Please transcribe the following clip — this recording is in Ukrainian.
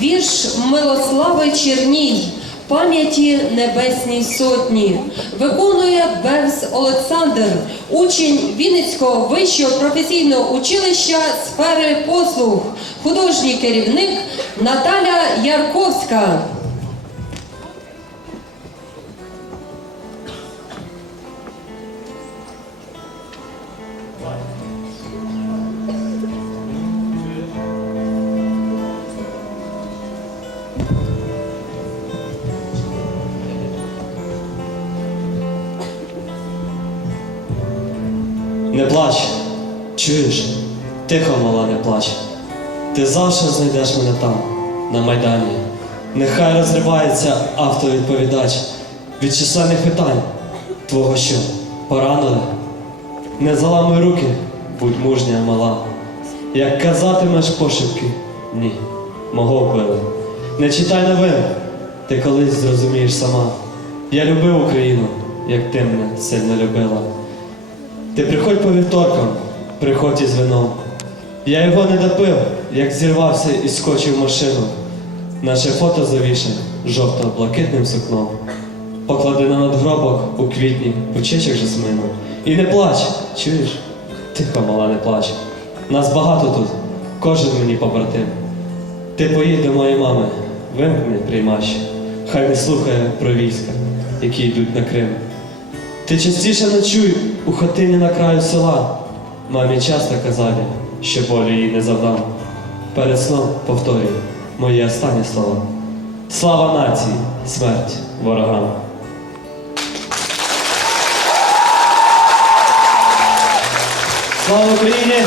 Вірш Милослави Черній. Пам'яті Небесній Сотні виконує Бевс Олександр, учень Вінницького вищого професійного училища сфери послуг, художній керівник Наталя Ярковська. Не плач, чуєш? Тихо, мала, не плач. Ти завжди знайдеш мене там, на майдані. Нехай розривається автовідповідач від численних питань. Твого що, поранили? Не заламуй руки, будь мужня, мала. Як казатимеш пошепки, ні, мого вбили. Не читай новин, ти колись зрозумієш сама. Я любив Україну, як ти мене сильно любила. Ти приходь по вівторкам, приходь із вином. Я його не допив, як зірвався і скочив машину. Наше фото завішане жовто-блакитним сукном. Поклади на надгробок у квітні почечок жасмину. І не плач, чуєш? Тихо, мала, не плач. Нас багато тут, кожен мені побратим. Ти поїдь до моєї мами, вимкни приймач. Хай не слухає про війська, які йдуть на Крим. Ти частіше ночуй у хатині на краю села. Мамі часто казали, що болю їй не завдам. Перед сном повторюю мої останні слова. Слава нації, смерть ворогам. Слава Україні!